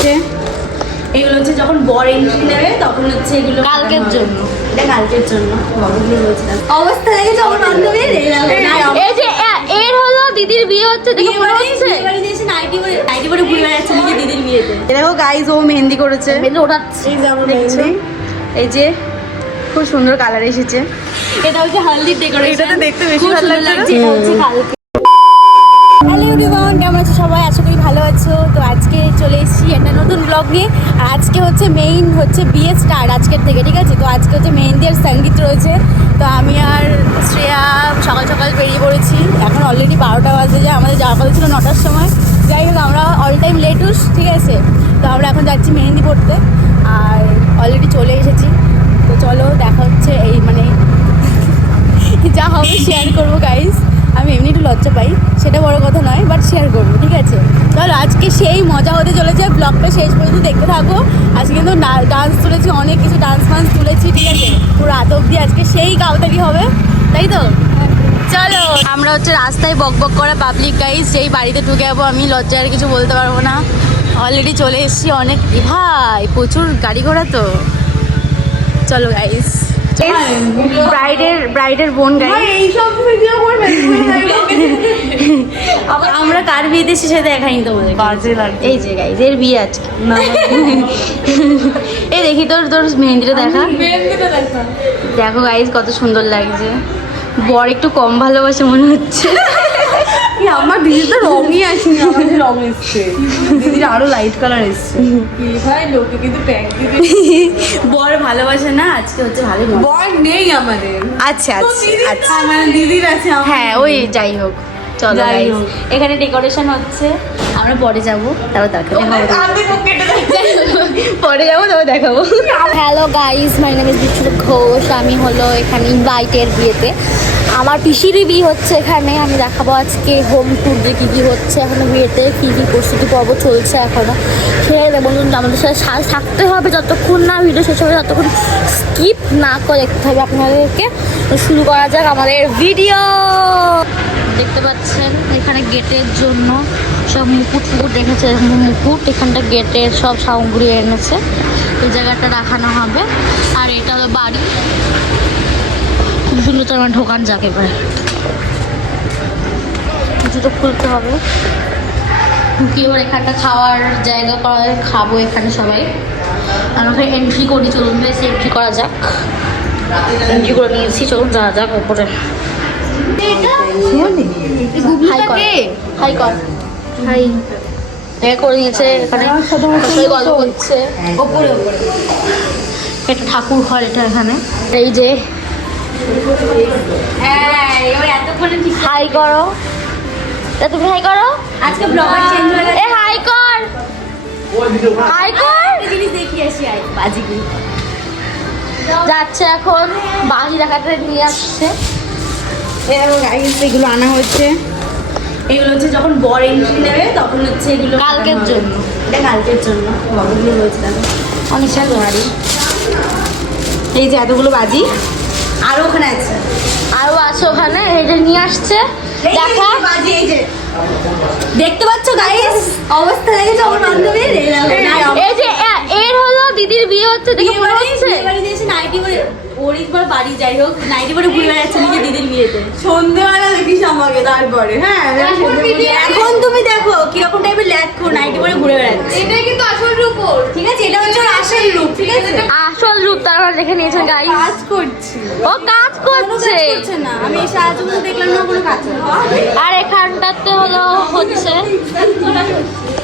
হচ্ছে, এগুলো হচ্ছে যখন বর এন্ট্রি নেবে তখন হচ্ছে এগুলো কালকের জন্য। এটা কালকের জন্য বাবুগুলো বলছিলাম। অবস্থা লেগেছে আমার বান্ধবীর। এই যে এর হলো দিদির বিয়ে হচ্ছে, দেখে মনে হচ্ছে নাইটি পরে ঘুরে বেড়াচ্ছে নাকি দিদির বিয়েতে। দেখো গাইজ ও মেহেন্দি করেছে, ওঠাচ্ছে। এই যে আমরা দেখছি, এই যে খুব সুন্দর কালার এসেছে। এটা হচ্ছে হালদির ডেকোরেশন, এটাতে দেখতে বেশি ভালো লাগছে। এটা হচ্ছে কালকে। হ্যালো এভরিওয়ান, কেমন আছো সবাই? আশা করি ভালো আছো। তো আজকে চলে এসেছি একটা নতুন ব্লগ নিয়ে। আর আজকে হচ্ছে মেইন হচ্ছে বিয়ে স্টার্ট আজকের থেকে, ঠিক আছে? তো আজকে হচ্ছে মেহেন্দি আর সঙ্গীত রয়েছে। তো আমি আর শ্রেয়া সকাল সকাল বেরিয়ে পড়েছি। এখন অলরেডি 12টা বাজে যায়, আমাদের যাওয়ার কথা ছিল 9টার সময়। যাই হোক, আমরা অল টাইম লেটুস, ঠিক আছে? তো আমরা এখন যাচ্ছি মেহেন্দি পড়তে, আর অলরেডি চলে এসেছি। তো চলো দেখা হচ্ছে, এই মানে যা হবে শেয়ার করবো গাইজ। আমি এমনি একটু লজ্জা পাই, সেটা বড় কথা নয়, বাট শেয়ার করবো, ঠিক আছে? চলো আজকে সেই মজা হতে চলেছে, ব্লগটা শেষ পর্যন্ত দেখতে থাকো। আজকে কিন্তু ডান্স তুলেছি, অনেক কিছু ডান্স ফান্স তুলেছি, ঠিক আছে? পুরো রাত অবধি আজকে সেই কাউতারি হবে, তাই তো? চলো, আমরা হচ্ছে রাস্তায় বক বক করা পাবলিক গাইজ, সেই বাড়িতে ঢুকে যাবো। আমি লজ্জায় আর কিছু বলতে পারবো না, অলরেডি চলে এসেছি। অনেক ভাই প্রচুর গাড়ি ঘোড়া তো। চলো গাইজ, ব্রাইডের বোন গাইজ। আমরা কার বিয়েতে সেটা দেখাইনি তোমাদের, বাজে লাগে। এই যে গাইজ এর বিয়ে আজকে। এই দেখি তোর মেহেন্দিটা দেখা, দেখো গাইজ কত সুন্দর লাগছে। বর একটু কম ভালোবাসে মনে হচ্ছে। আমার দিদি তো রঙই আসেনি, আমাদের রং এসছে, দিদির আরো লাইট কালার এসছে। ভাই লোকে কিন্তু ট্যাগ দিবে, বর ভালোবাসে না, আজকে হচ্ছে ভালো বর নেই আমাদের। আচ্ছা আচ্ছা আচ্ছা, মানে দিদির আছে। হ্যাঁ ওই যাই হোক, চলো গাইস, এখানে ডেকোরেশন হচ্ছে, আমরা পরে যাবো, তারপর দেখাবো। পরে যাবো, তারপর দেখাবো। Hello guys, my name is বিচ্ছু ঘোষ। আমি হলো এখানে ইনভাইটের বিয়েতে, আমার পিসিরই বিয়ে হচ্ছে এখানে। আমি দেখাবো আজকে হোম ট্যুর দিয়ে কী কী হচ্ছে এখনো বিয়েতে, কী কী প্রস্তুতি পর্ব চলছে এখনও। সেটা বলুন, আমাদের সাথে থাকতে হবে যতক্ষণ না ভিডিও শেষ হবে, ততক্ষণ স্কিপ না করে দেখতে হবে আপনাদেরকে। তো শুরু করা যাক আমাদের ভিডিও। দেখতে পাচ্ছেন এখানে গেটের জন্য সব মুকুট রেখেছে, মুকুট এখানটা গেটের সব সামগ্রী এনেছে, এই জায়গাটা রাখানো হবে। আর এটা হলো বাড়ি, খুব সুন্দর তো আমার ঢোকান যাকে পারে, জুতো খুলতে হবে। কি এবার এখানটা খাওয়ার জায়গা করা, খাবো এখানে সবাই। আর ওখানে এন্ট্রি করি, চলুন বেশ এন্ট্রি করা যাক। এন্ট্রি করে নিয়েছি, চলুন যাওয়া যাক ওপরে। হাই কর, হাই কর, হাই করে নিয়েছে। এখানে গল্প করছে, এটা ঠাকুর ঘর, এটা এখানে। এই যে হাই করো, তুমি হাই করো। আজকে ব্লগার চেঞ্জ হয়ে গেছে। এ হাই কর, হাই কর। জিনিস দেখিয়ে আসি, বাজিগুলো যাচ্ছে এখন, বাজি দেখাতে নিয়ে আসছে। এগুলো আনা হচ্ছে, এগুলো হচ্ছে যখন বর এন্ট্রি নেবে তখন হচ্ছে এগুলো কালকের জন্য। এটা কালকের জন্য বাবুগুলো বলছিলাম। অনেক বাড়ি, এই যে এতগুলো বাজি, আরো ওখানে আছে, আরো আছে ওখানে, এটা নিয়ে আসছে। দেখা বাজি, এই যে দেখতে পাচ্ছ গাইস, অবস্থা লেগেছে আমার বান্ধবীর। এই যে এর হলো দিদির বিয়ে হচ্ছে, দেখে মনে হচ্ছে নাইটি পরে ওর বাড়ি, যাই হোক নাইটি পরে ঘুরে বেড়াচ্ছে নাকি দিদির বিয়েতে। সন্ধ্যেবেলা দেখিস আমাকে, তারপরে হ্যাঁ এখন তুমি দেখো কিরকম টাইপের ল্যাথকো নাইটি পরে ঘুরে বেড়াচ্ছে। এটাই কিন্তু আসল রূপ ওর, ঠিক আছে? এটা হচ্ছে ওর আসল রূপ, ঠিক আছে? আসল রূপ তারা দেখে নিয়েছেন গাইস। কাজ করছি, ও কাজ করছে না, আমি এই সাহায্য দেখলাম না কোনো কাজ। আর এখানটাতে হলো হচ্ছে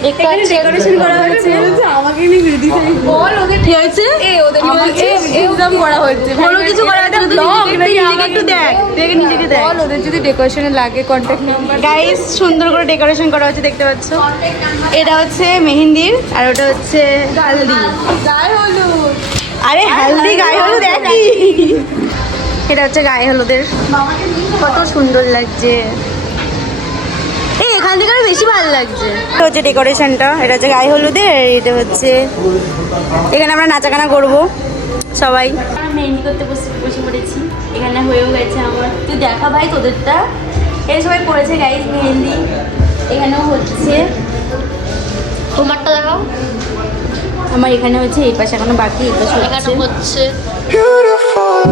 দেখতে পাচ্ছি ডেকোরেশন করা হয়েছে, আমাকে নিয়ে রেডি থাকি। বল ওদের কি হয়েছে? ওদের এক্সাম করা হচ্ছে, কোনো কিছু করা হয়েছে, নিজেকে একটু দেখ, দেখে নিজেকে দেখ। বল ওদের যদি ডেকোরেশনে লাগে কন্ট্যাক্ট নাম্বার। গাইস সুন্দর করে ডেকোরেশন করা হচ্ছে, দেখতে পাচ্ছ? এটা হচ্ছে মেহেন্দির, আর ওটা হচ্ছে হালদি। গায়ে হলুদ, আরে হালদি গায়ে হলুদ একই। এটা হচ্ছে গায়ে হলুদের, কত সুন্দর লাগছে। এই এখান থেকে আরো বেশি ভালো লাগছে। এটা হচ্ছে ডেকোরেশনটা, এটা হচ্ছে গায়ে হলুদের, আর এটা হচ্ছে এখানে আমরা নাচাগানা করবো সবাই। মেহেন্দি করতে বসে পড়েছি, এখানে হয়েও গেছে আমার। তুই দেখা ভাই তোদেরটা, এই সবাই পড়েছে গাইস মেহেন্দি, এখানেও হচ্ছে। তোমারটা দেখাও। আমার এখানে হচ্ছে এই পাশে এখনো বাকি, এই পাশে এখানে হচ্ছে Beautiful,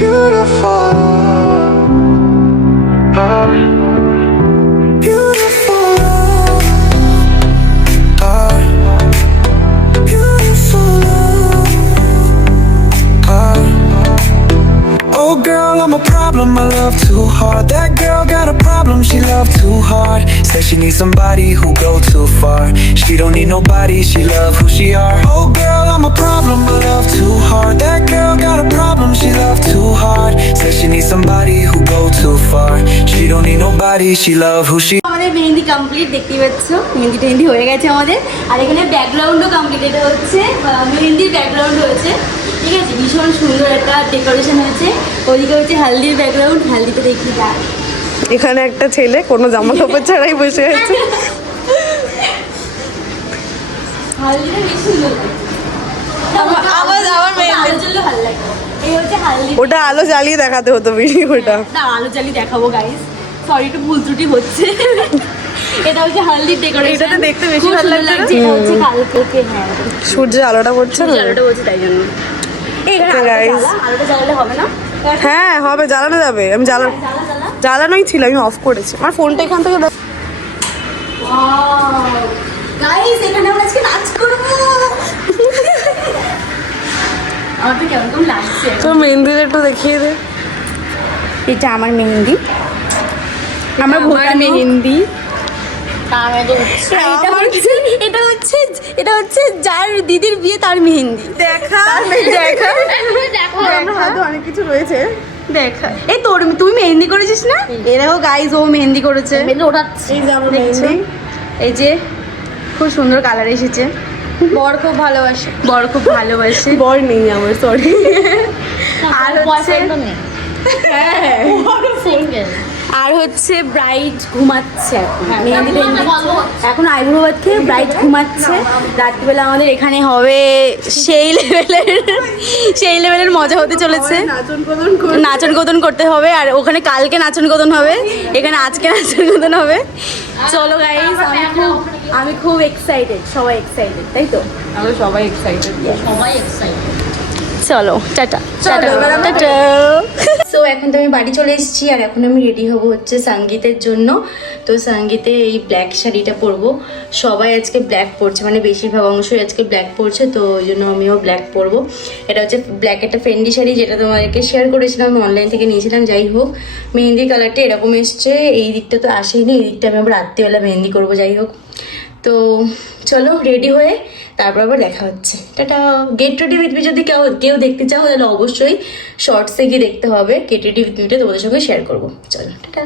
beautiful, beautiful, beautiful. Oh girl, I'm a problem, I love too hard. That girl got a problem, she love too hard. Says she needs somebody who go too far. She don't need nobody, she love who she are. Oh girl, I'm a problem, I love too hard. That girl got a problem, she love too hard. Says she needs somebody who go too far. She don't need nobody, she love who she. আমাদের mehndi complete, দেখতেই পাচ্ছ মেহেন্দি টেহেন্দি হয়ে গেছে আমাদের। আর এখানে ব্যাকগ্রাউন্ডও complete, এটা হচ্ছে মেহেন্দির ব্যাকগ্রাউন্ড হয়েছে, ঠিক আছে। ভীষণ সুন্দর একটা ডেকোরেশন হয়েছে। ওদিকে হচ্ছে হালদির ব্যাকগ্রাউন্ড, হালদিতে দেখি যায়। এখানে একটা ছেলে কোনো জামা কাপড় ছাড়াই বসে আছে। হালদিটা বেশ সুন্দর লাগে। আমার মেহেন্দি আলো জ্বললে ভালো লাগে। এই হচ্ছে হালদি। ওটা আলো জ্বালিয়ে দেখাতে হতো ভিডিওটা। না, আলো জ্বালিয়ে দেখাবো গাইস, সরি একটু ভুল ত্রুটি হচ্ছে। এটা হচ্ছে হালদির ডেকোরেশন। এটাতে দেখতে বেশি ভালো লাগছে। এটা হচ্ছে কালকে, হ্যাঁ সূর্যের আলোটা পড়ছে না, আলোটা বলছে তাই জন্য। এখানে Okay, guys. আলোটা জ্বালালে হবে না? হ্যাঁ হবে, জ্বালানো যাবে। আমি জ্বালানোই ছিল, আমি অফ করেছি। আমার ফোনটা এখান থেকে গাইস, এখানে আমরা আজকে নাচ করবো। আমার তো কেমন লাগছে। তো মেহেন্দির একটু দেখিয়ে দে। এটা আমার মেহেন্দি, আমার মেহেন্দি। এটা হচ্ছে যার দিদির বিয়ে তার মেহেন্দি। দেখা আমার হাতে অনেক কিছু রয়েছে। দেখা এই তুই মেহেন্দি করেছিস না? এই দেখো গাইস, ও মেহেন্দি করেছে। এই যে আমার মেহেন্দি। এই যে খুব সুন্দর কালার এসেছে। বর খুব ভালোবাসে, বর নেই আমার, সরি। আর হচ্ছে আর হচ্ছে ব্রাইড ঘুমাচ্ছে এখন, মেহেন্দি টেহেন্দি এখন আইব্রো বাদ খেয়ে ব্রাইড ঘুমাচ্ছে। রাত্রিবেলা আমাদের এখানে হবে সেই লেভেলের মজা হতে চলেছে। নাচন কোদন করতে হবে, আর ওখানে কালকে নাচন কোদন হবে, এখানে আজকে নাচন কোদন হবে। চলো গাইস, আমি খুব এক্সাইটেড, সবাই এক্সাইটেড, তাই তো? আমরা সবাই এক্সাইটেড। চলো টাটা টাটা। সো এখন তো আমি বাড়ি চলে এসেছি, আর এখন আমি রেডি হব হচ্ছে সঙ্গীতের জন্য। তো সঙ্গীতে এই ব্ল্যাক শাড়িটা পরবো। সবাই আজকে ব্ল্যাক পরছে, মানে বেশিরভাগ অংশই আজকে ব্ল্যাক পরছে, তো ওই জন্য আমিও ব্ল্যাক পরবো। এটা হচ্ছে ব্ল্যাক একটা ফেন্ডি শাড়ি, যেটা তোমাদেরকে শেয়ার করেছিলাম, আমি অনলাইন থেকে নিয়েছিলাম। যাই হোক, মেহেন্দির কালারটা এরকম এসছে, এই দিকটা তো আসেনি, এই দিকটা আমি আবার রাত্রিবেলা মেহেন্দি করবো। যাই হোক, তো চলো রেডি হয়ে তারপর আবার দেখা হচ্ছে। Tata. Get ready with me যদি কেউ দেখতে চাও তাহলে অবশ্যই শর্টসে গিয়ে দেখতে হবে। গেট রেডি উইথ মিটা তোমাদের সঙ্গে শেয়ার করবো। চলো টাটা।